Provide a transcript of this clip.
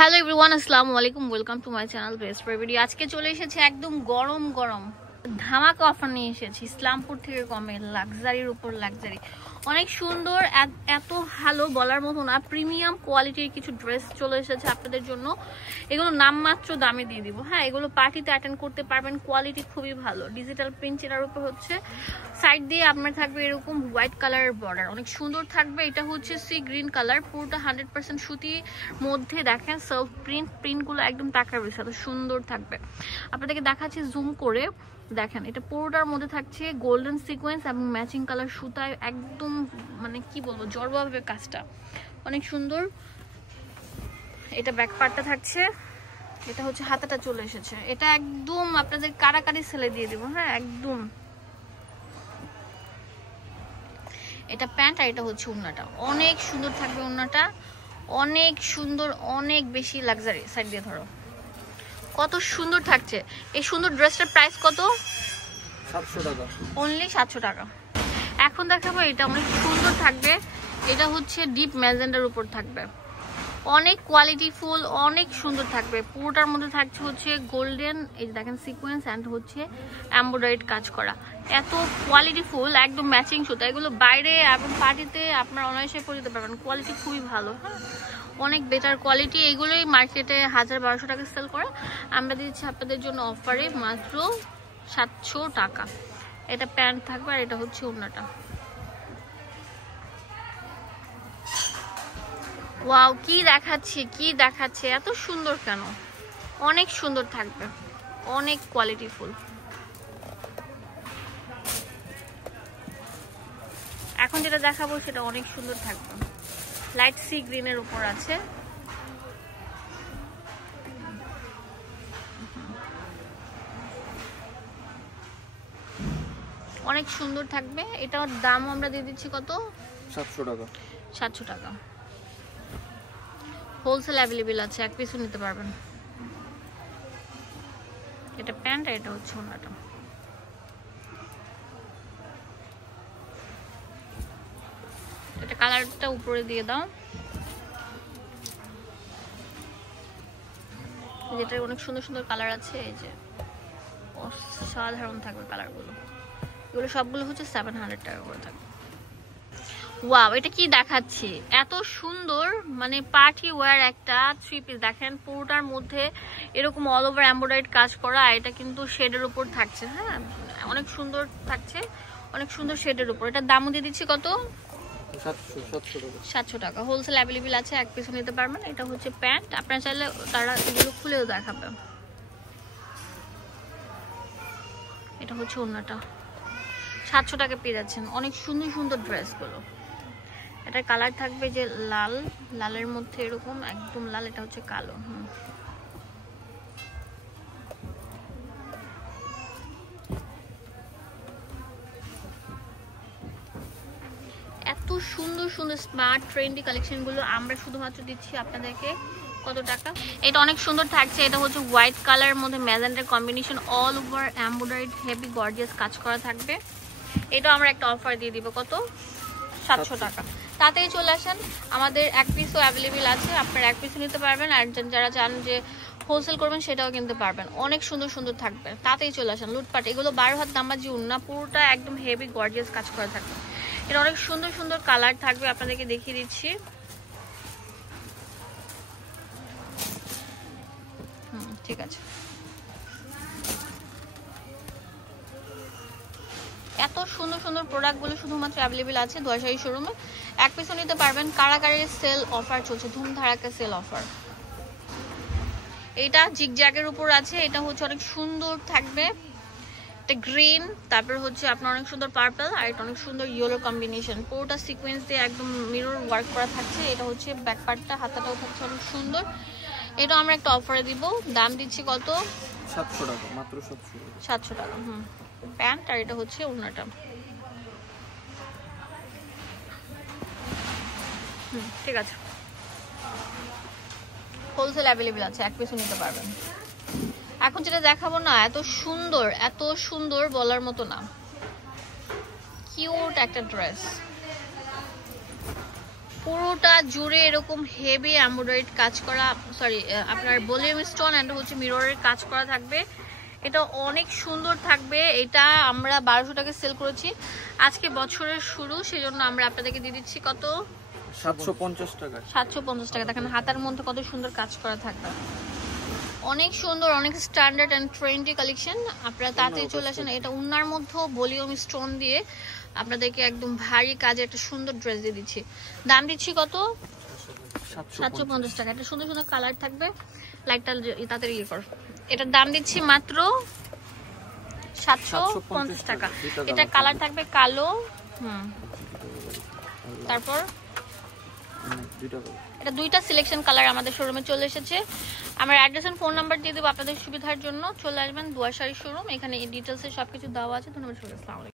Hello everyone, আসসালামু আলাইকুম। Welcome to my channel best video. আজকে চলে এসেছে একদম গরম গরম ধামাকা অফার নিয়ে এসেছি ইসলামপুর থেকে কমে। লাক্সারির উপর লাক্সারি, অনেক সুন্দর, এত ভালো বলার মতো না। প্রিমিয়াম কোয়ালিটির কিছু ড্রেস চলে এসেছে আপনাদের জন্য। এগুলো নামমাত্র দামে দিয়ে দিব। হ্যাঁ, এগুলো পার্টিতে অ্যাটেন্ড করতে পারবেন। কোয়ালিটি খুবই ভালো, ডিজিটাল প্রিন্ট। এর উপর হচ্ছে সাইড দিয়ে আপনার থাকবে এরকম হোয়াইট কালারের বর্ডার, অনেক সুন্দর থাকবে। এটা হচ্ছে সি গ্রিন কালার, পুরোটা 100% সুতির মধ্যে। দেখেন সেলফ প্রিন্টগুলো একদম টাকার বেশি, এত সুন্দর থাকবে। আপনাদেরকে দেখাচ্ছি জুম করে। দেখেন এটা পুরোটার মধ্যে থাকছে গোল্ডেন সিকোয়েন্স এবং ম্যাচিং কালার সুতায়, একদম মানে কি বলবো, জড়ভাবে কাজটা অনেক সুন্দর। এটা ব্যাক পার্টটা থাকছে, এটা হচ্ছে হাতাটা চলে এসেছে। এটা একদম আপনাদের কারাকারি সেলে দিয়ে দেবো। হ্যাঁ একদম। এটা প্যান্ট আর এটা হচ্ছে ওড়নাটা, অনেক সুন্দর থাকবে। ওড়নাটা অনেক সুন্দর, অনেক বেশি লাক্সারি। সাইড দিয়ে ধরো কত সুন্দর থাকছে। এই সুন্দর ড্রেসটার প্রাইস কত? 700 টাকা, অনলি 700 টাকা। এখন দেখাবো এটা অনেক সুন্দর থাকবে। এটা হচ্ছে ডিপ ম্যাজেন্ডার উপর থাকবে, অনেক কোয়ালিটি ফুল, অনেক সুন্দর থাকবে। পুরোটার মধ্যে থাকছে হচ্ছে গোল্ডেন, এই যে দেখেন সিকোয়েন্স অ্যান্ড হচ্ছে এমব্রয়ডারিড কাজ করা, এত কোয়ালিটি ফুল, একদম ম্যাচিং সুতা। এগুলো বাইরে এবং পার্টিতে আপনারা অনায়াসে পরে দিতে পারবেন। কোয়ালিটি খুবই ভালো, হ্যাঁ অনেক বেটার কোয়ালিটি। এইগুলোই মার্কেটে 1000-1200 টাকা সেল করে, আমরা দিচ্ছি আপনাদের জন্য অফারে মাত্র 700 টাকা। এটা প্যান্ট থাকবে আর এটা হচ্ছে ওড়নাটা। ওয়াও, কি দেখাচ্ছে, কি দেখাচ্ছে, এত সুন্দর কেন? অনেক সুন্দর থাকবে, অনেক কোয়ালিটি ফুল। এখন যেটা দেখাবো সেটা অনেক সুন্দর থাকবে, লাইট সি গ্রিনের উপর আছে। অনেক সুন্দর থাকবে। এটার দাম আমরা দিয়ে দিচ্ছি কত? 700 টাকা। 700 টাকা। হোলসেল অ্যাভেলেবেল আছে, এক পিসও নিতে পারবেন। এটা প্যান্ট আর এটা হচ্ছে ওড়নাটা। এটা কালারটা উপরে দিয়ে দাও, যেটা অনেক সুন্দর সুন্দর কালার আছে। এই যে অসাধারণ থাকবে কালারগুলো। এগুলো সবগুলো হচ্ছে 700 টাকা করে থাকবে। ওয়াও, এটা কি দেখাচ্ছি, এত সুন্দর, মানে পার্টি ওয়্যার একটা 3 পিস। দেখেন পুরোটার মধ্যে এরকম অল ওভার এমব্রয়ডারিড কাজ করা। এটা কিন্তু শেডের উপর থাকছে। হ্যাঁ অনেক সুন্দর থাকছে, অনেক সুন্দর শেডের উপর। এটার দামও দিয়ে দিচ্ছি কত? 700 টাকা। হোলসেল অ্যাভেলেবেল আছে, এক পিসও নিতে পারবেন। এটা হচ্ছে প্যান্ট, আপনারা চাইলে তারা এগুলো খুলেও দেখাবে। এটা হচ্ছে ওড়নাটা, 700 টাকা পেয়ে যাচ্ছেন। অনেক সুন্দর সুন্দর ড্রেসগুলো। এটা কালার থাকবে যে লাল, লালের মধ্যে এরকম একদম লাল, এটা হচ্ছে কালো। এত সুন্দর সুন্দর স্মার্ট ট্রেন্ডি কালেকশন গুলো আমরা শুধুমাত্র দিচ্ছি আপনাদেরকে কত টাকা? এটা অনেক সুন্দর থাকছে। এটা হচ্ছে হোয়াইট কালারের মধ্যে magenta combination, all over embroidered heavy gorgeous কাজ করা থাকবে। এটা আমরা একটা অফার দিয়ে দিব কত? 700 টাকা। তাতেই চলে আসেন, আমাদের এক পিসও অ্যাভেলেবেল আছে, আপনারা এক পিসও নিতে পারবেন। আর যারা চান যে হোলসেল করবেন সেটাও কিনতে পারবেন। অনেক সুন্দর সুন্দর থাকবে, তাতেই চলে আসেন। লুটপাট, এগুলো 12 হাত নামাজি ওড়না, পুরোটা একদম হেভি গর্জিয়াস কাজ করা থাকবে। এটা অনেক সুন্দর সুন্দর কালার থাকবে, আপনাদেরকে দেখিয়ে দিচ্ছি। ঠিক আছে। এত সুন্দর সুন্দর প্রোডাক্টগুলো শুধুমাত্র অ্যাভেলেবেল আছে দোয়াশাহী শোরুমে, এক পিসও নিতে পারবেন। কারাকারির সেল অফার চলছে, ধুমধারাকা সেল অফার। এটা জিগজ্যাগের উপর আছে, এটা হচ্ছে অনেক সুন্দর থাকবে। এটা গ্রিন, তারপর হচ্ছে আপনার অনেক সুন্দর পার্পল, আর এটা অনেক সুন্দর ইয়েলো কম্বিনেশন। পুরোটা সিকোয়েন্স দিয়ে একদম মিরর ওয়ার্ক করা থাকছে। এটা হচ্ছে ব্যাক পার্টটা, হাতাটাও থাকছে অনেক সুন্দর। এটা আমরা একটা অফারে দিব, দাম দিচ্ছি কত? 700 টাকা, মাত্র 700 টাকা। প্যান্ট আর এটা হচ্ছে ওড়নাটা। ঠিক আছে। হোলসেল অ্যাভেলেবেল আছে, এক পিসও নিতে পারবেন। এখন যেটা দেখাবো না, এত সুন্দর, এত সুন্দর বলার মতো না। কিউট একটা ড্রেস, পুরোটা জুড়ে এরকম হেভি এমব্রয়ডারি কাজ করা, সরি আপনার ভলিউম স্টোন এন্ড হচ্ছে মিররের কাজ করা থাকবে। এটা অনেক সুন্দর থাকবে। এটা আমরা 1200 টাকা সেল করেছি, আজকে বছরের শুরু সেজন্য আমরা আপনাদেরকে দিয়ে দিচ্ছি কত, 750 টাকা। 750 টাকা। দেখেন হাতার মধ্যে কত সুন্দর কাজ করা থাকবে, অনেক সুন্দর, অনেক স্ট্যান্ডার্ড এন্ড ট্রেন্ডি কালেকশন। আপনারা তাড়াতাড়ি চলে আসেন। এটা উন্নার মধ্যে ভলিউম স্টোন দিয়ে আপনাদেরকে একদম ভারী কাজে একটা সুন্দর ড্রেস দিয়ে দিচ্ছি। দাম দিচ্ছি কত, 750 টাকা। একটা সুন্দর সুন্দর কালার থাকবে, লাইটটা তাড়াতাড়ি ইয়ে কর। এটার দাম দিচ্ছি মাত্র 750 টাকা। এটা কালার থাকবে কালো, তারপর এটা দুইটা সিলেকশন কালার আমাদের শোরুমে চলে এসেছে। আমার অ্যাড্রেস এন্ড ফোন নাম্বার দিয়ে দেবো আপনাদের সুবিধার জন্য। চলে আসবেন দুয়ার শাড়ি শোরুম, এখানে ডিটেলসে সবকিছু দেওয়া আছে। ধন্যবাদ। আসসালামু আলাইকুম।